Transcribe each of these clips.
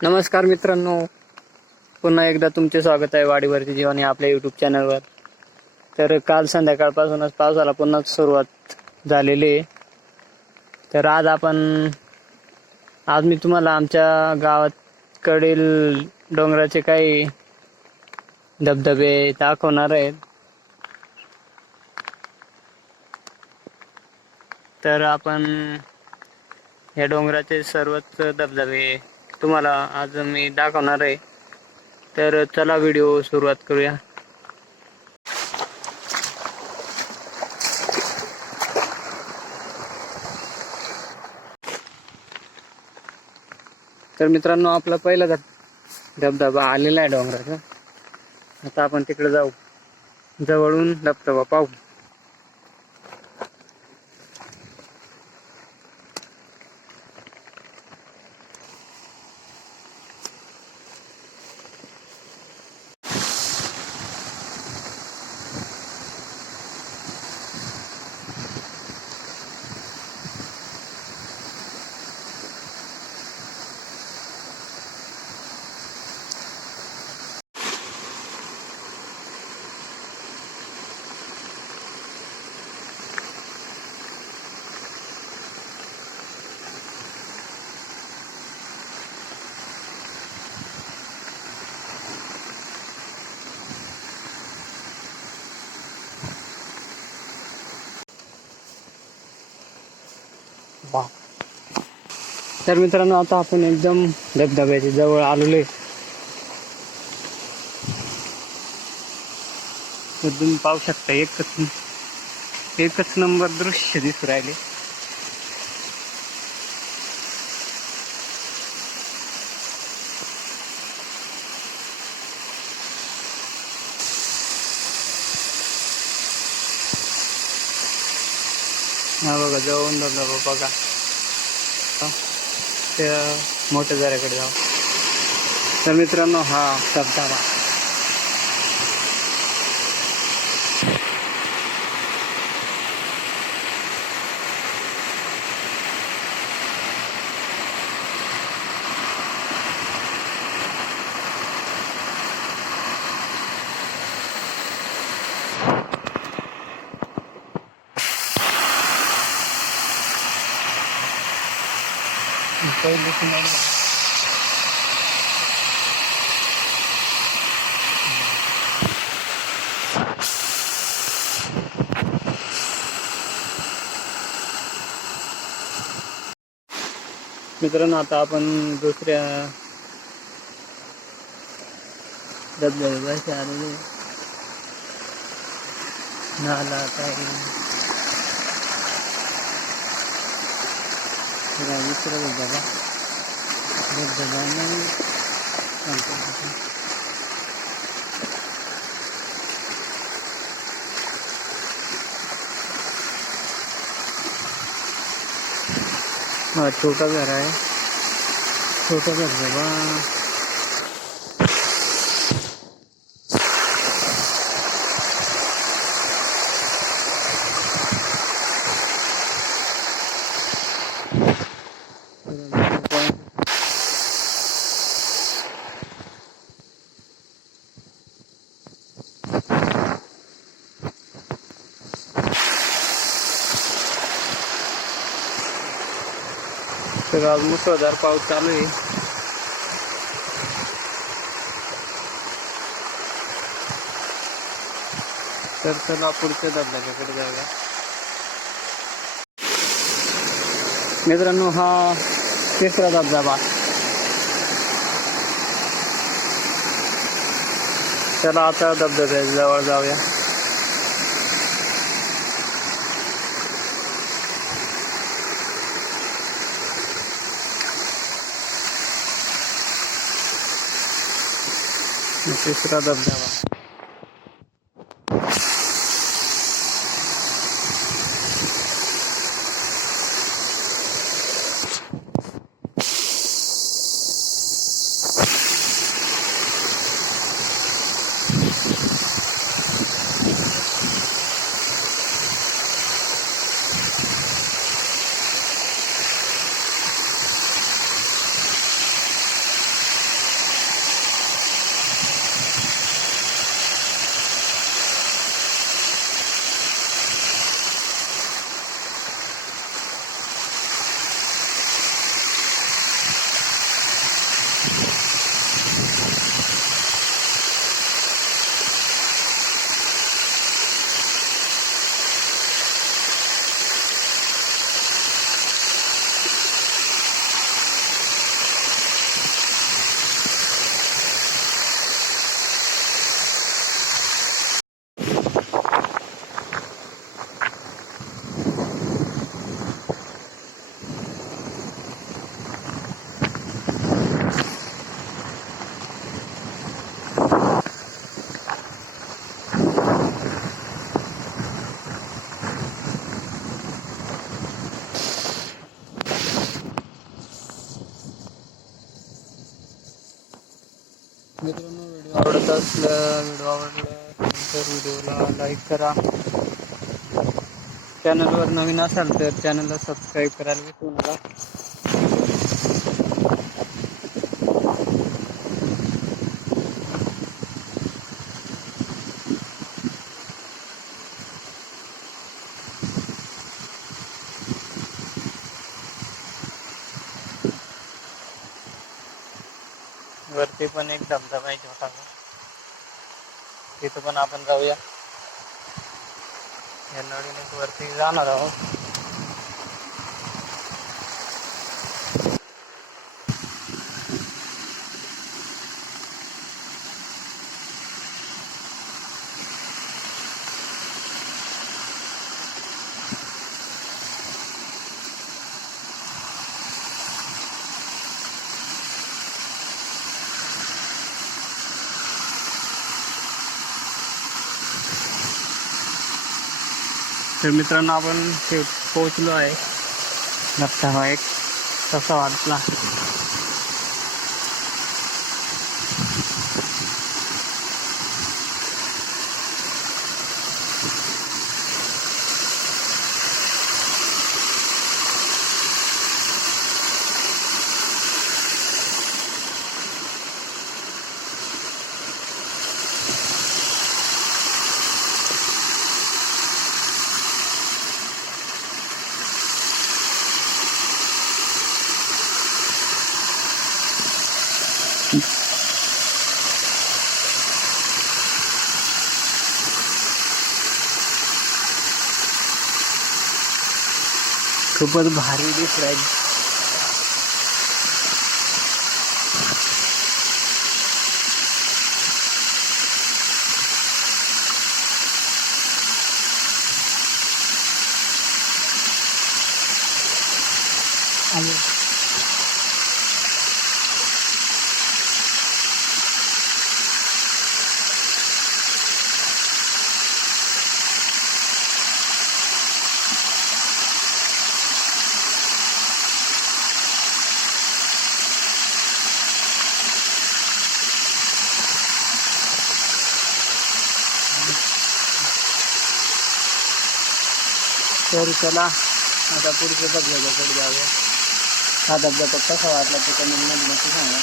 नमस्कार मित्रांनो, पुन्हा एकदा तुमचे स्वागत आहे वाडीवरती जीवन या आपल्या यूट्यूब चॅनलवर. तर काल संध्याकाळपासूनच पावसाला पुन्हा सुरुवात झालेली आहे. तर आज मी तुम्हाला आमच्या गावाकडील डोंगराचे काही धबधबे दाखवणार आहेत. तर आपण या डोंगराचे सर्वच धबधबे तुम्हाला आज मी दाखवणार आहे. तर चला व्हिडिओ सुरुवात करूया. तर मित्रांनो, आपला पहिला धबधबा आलेला आहे डोंगराचा. आता आपण तिकडे जाऊ, जवळून धबधबा पाहू. तर मित्रांनो, आता आपण एकदम धबधब्याच्या जवळ आलेलो आहे. तुम्ही पाहू शकता, एकच नंबर दृश्य दिसू राहिले. हा बघा, जवळून धबधबा बघा. त्या मोठ्या झऱ्याकडे जाऊ. तर मित्रांनो, हा धबधबा मित्रांनो, आता आपण दुसऱ्या धबधब्यापाशी आलेले. नाला काही दुसरा धबधबा नाही. हा छोटा घर आहे, छोटा धबधबा. तर आज मुसळधार पाऊस चालू आहे. तर चला पुढच्या धबधब्याकडे जाऊया. मित्रांनो, हा तिसरा धबधबा. चला आता धबधब्या जवळ जाऊया. तिसरा धबधबा. मित्रांनो, व्हिडिओ आवडत तर व्हिडिओला लाईक करा. चॅनलवर नवीन असाल तर चॅनलला सबस्क्राईब करायला विसरू नका. वरती पण एक धबधबा आहे छोटा, तिथं पण आपण जाऊया. या नळीने वरती जाणार आहोत. तर मित्रांनो, आपण पोहोचलो आहे. धबधबा एक कसा वाटला. खूपच भारी दिसलाय. तर चला आता पुढच्या धबधब्याकडे जाऊया. हा धबधबा कसा वाटला ते कमेंटमध्ये नक्की सांगा.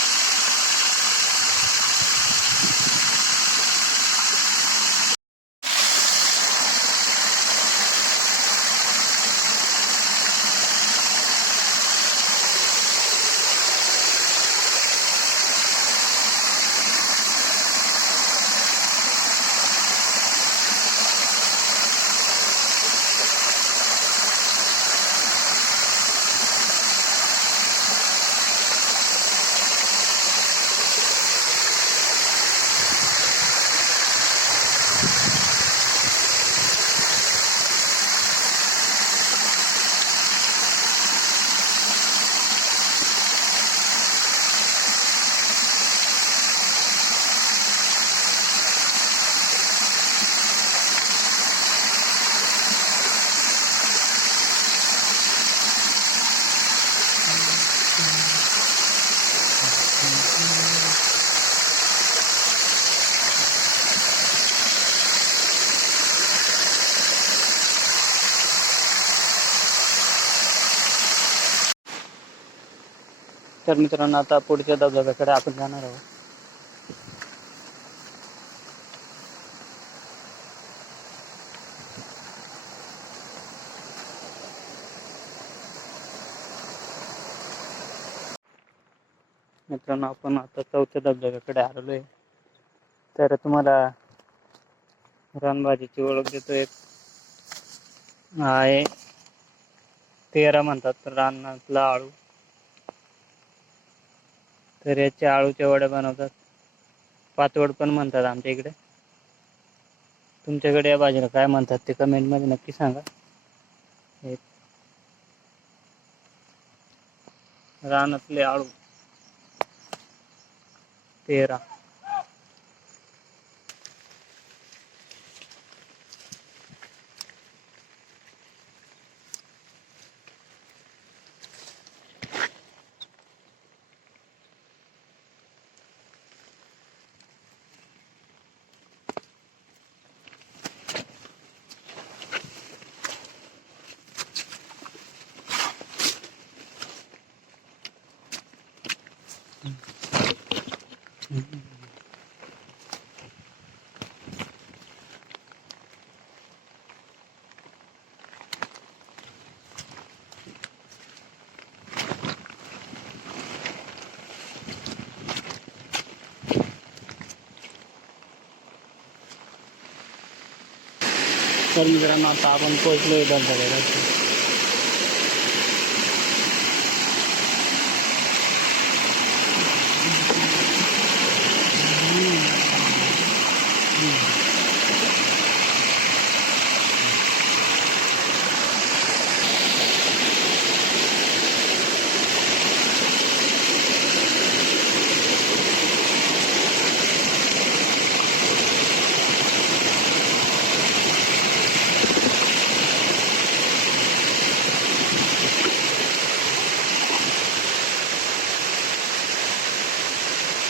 तर मित्रांनो, आता पुढच्या धबधब्याकडे आपण जाणार आहोत. मित्रांनो, आपण आता चौथ्या धबधब्याकडे आलेलो आहे. तर तुम्हाला रानभाजीची ओळख देतो. एक आहे तेरा म्हणतात रानातला आळू. तर याच्या आळूच्या वड्या बनवतात. पातवड पण म्हणतात आमच्या इकडे. तुमच्याकडे या भाजीला काय म्हणतात ते कमेंटमध्ये नक्की सांगा. एक रानातले आळू तेरा. तर मित्रांनो आता आपण पोहोचलोय धबधब्याला.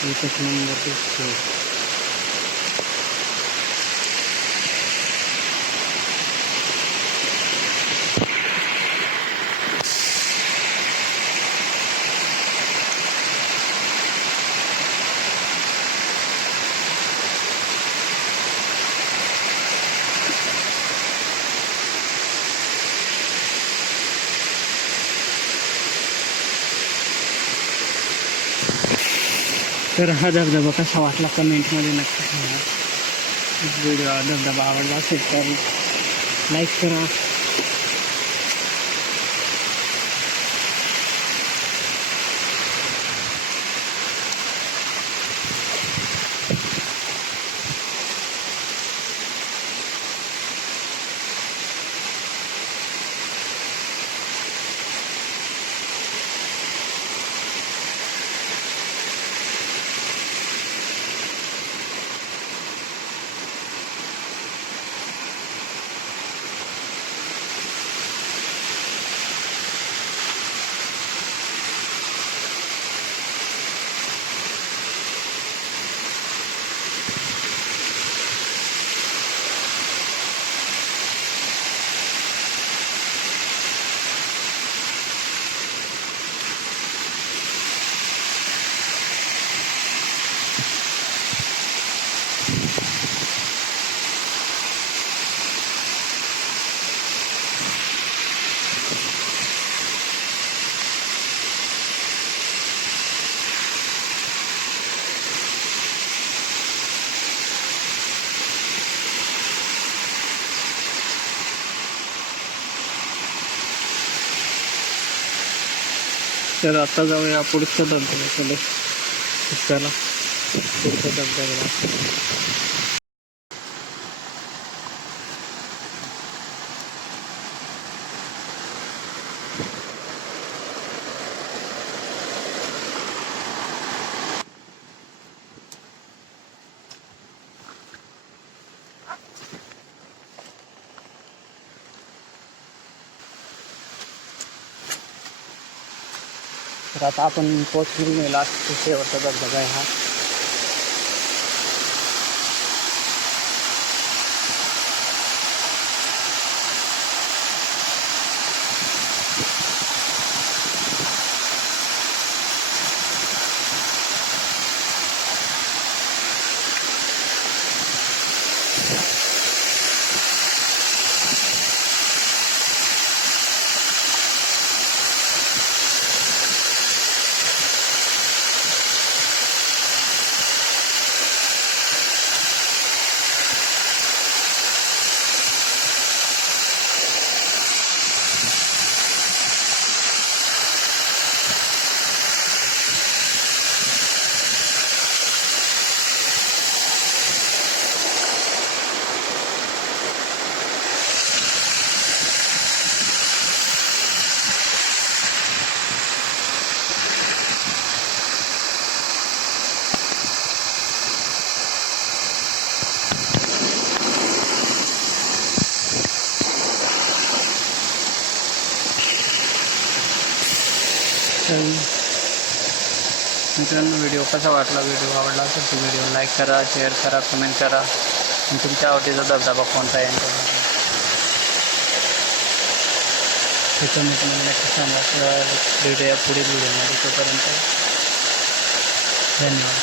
एकच नंबर दिसतोय. तर हा धबधबा कसा वाटला कमेंटमध्ये नक्की सांगा. व्हिडिओ धबधबा आवडला असेल तर लाईक करा. तर आता जाऊया पुढच्या धबधब्याकडे. चला पुढच्या धबधब्याला. तर आता आपण पोहोचलो नाही. लास्ट शेवटचा धबधबा आहे हा. मित्रांनो व्हिडिओ कसा वाटला, व्हिडिओ आवडला असेल तर व्हिडिओ लाईक करा, शेअर करा, कमेंट करा आणि तुमच्या आवडीचा धबधबा कोणता आहे ते कमेंटमध्ये नक्की सांगा. भेटूया पुढील व्हिडिओमध्ये. तोपर्यंत धन्यवाद.